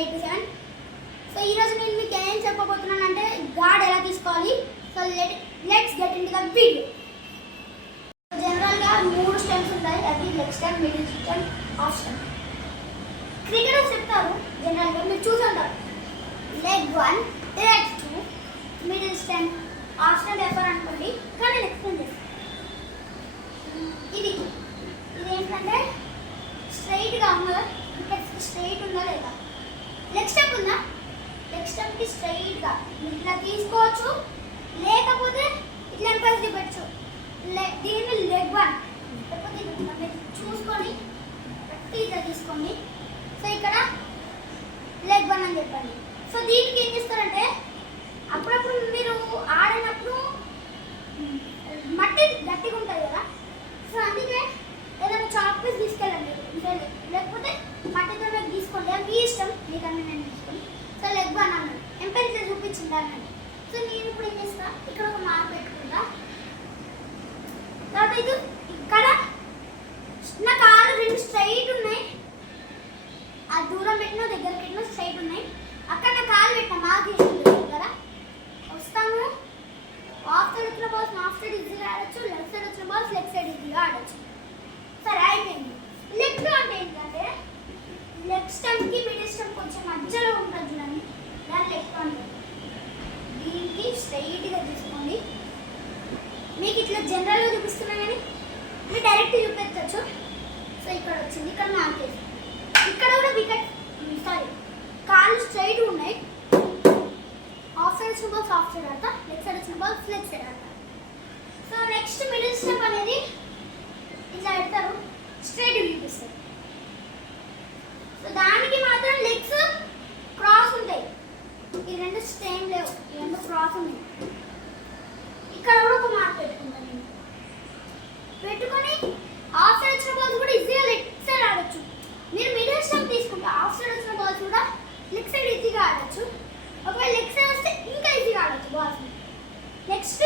187. So ఈరోజు నేను మీకు ఏం చెప్పబోతున్నాను అంటే గార్డ్ ఎలా తీసుకోవాలి. So let's get in to the video. జనరల్గా 3 స్టెమ్స్ ఉంటాయి, అది leg stem, middle stem, half stem. Cricketers చెప్తారు జనరల్గా, మీరు చూసుంటారు leg 1, leg 2, middle stem, half stem చెప్పారు అనుకోండి. కానీ నేను ఎక్స్ప్లెయిన్ చేస్తాను. ఇదేంటంటే స్ట్రైట్గా ఉందా, వికెట్స్కి స్ట్రైట్ ఉందా లేదా, లెగ్ స్టెప్ ఉందా, లెగ్ స్టెప్కి స్ట్రైట్గా ఇట్లా తీసుకోవచ్చు, లేకపోతే ఇట్లా పరిస్థితి పెట్టచ్చు. దీన్ని లెగ్ 1 లేకపోతే మీరు చూసుకొని ఇట్లా తీసుకోండి. సో ఇక్కడ లెగ్ 1 అని చెప్పండి. సో దీనికి ఏం చేస్తారంటే అప్పుడప్పుడు మీరు ఆడినప్పుడు మట్టి గట్టిగా ఉంటుంది కదా, సో అందుకే ఏదైనా చాక్ పీస్ తీసుకెళ్ళండి, లేకపోతే మట్టితో మీకు తీసుకోండి, అది మీ ఇష్టం, మీకన్నా నేను తీసుకోండి. సో లెగ్ 1 అన్నాడు, ఎంపెన్స్లో చూపించింది అన్నాడు. సో నేను ఇప్పుడు ఏం చేస్తా, ఇక్కడ ఒక మార్క్ పెట్టుకుంటా. తర్వాత ఇది ఇక్కడ నా కాళ్ళు 2 స్ట్రైట్ ఉన్నాయి, ఆ దూరం పెట్టినా దగ్గర పెట్టినా స్ట్రైట్ ఉన్నాయి. అక్కడ నా కాళ్ళు పెట్టిన మార్క్ వేసింది కదా, వస్తాము. ఆఫ్ సైడ్ వచ్చిన బాల్స్ ఆఫ్ సైడ్ ఈజీగా ఆడచ్చు, లెఫ్ట్ సైడ్ వచ్చిన బాల్స్ లెఫ్ట్ సైడ్ ఈజీగా ఆడచ్చు. సరే అయిపోయింది. లెగ్ 2 అంటే ఏంటంటే లెగ్ స్టెమ్కి మిడిల్ స్టెమ్ కొంచెం మధ్యలో ఉంటుంది చూడండి, దాని లెగ్ 2 అంటే. దీనికి స్ట్రైట్గా తీసుకోండి. మీకు ఇట్లా జనరల్గా చూపిస్తున్నా కానీ మీరు డైరెక్ట్ చూపించవచ్చు. సో ఇక్కడ వచ్చింది, ఇక్కడ మార్క్ వేసి, ఇక్కడ కూడా వికెట్ కాళ్ళు స్ట్రైట్ ఉన్నాయి. ఆఫ్ సైడ్ వచ్చిన బాల్స్ ఆఫ్ సైడ్ ఆడతా, లెగ్ సైడ్ వచ్చిన బాల్స్ లెగ్ సైడ్ ఆడతా. సో నెక్స్ట్ మిడిల్ స్టెప్ అనేది ఇట్లా పెడతారు, స్ట్రైట్ చూపిస్తారు. సో దానికి మాత్రం లెగ్స్ క్రాస్ ఉంటాయి, ఈ 2 స్టేమ్ లేవు, ఈ 2 క్రాస్ ఉన్నాయి. ఇక్కడ కూడా ఒక మార్క్ పెట్టుకుంటాను నేను. పెట్టుకొని ఆఫ్ సైడ్ వచ్చిన బాల్స్ కూడా ఈజీగా లెగ్ సైడ్ ఆడచ్చు. మీరు మిడిల్ స్టెప్ తీసుకుంటే ఆఫ్ సైడ్ వచ్చిన బాల్స్ కూడా లెగ్ సైడ్ ఈజీగా ఆడచ్చు. ఒకవేళ లెగ్ సైడ్ వస్తే ఇంకా ఈజీగా ఆడచ్చు బాల్స్. నెక్స్ట్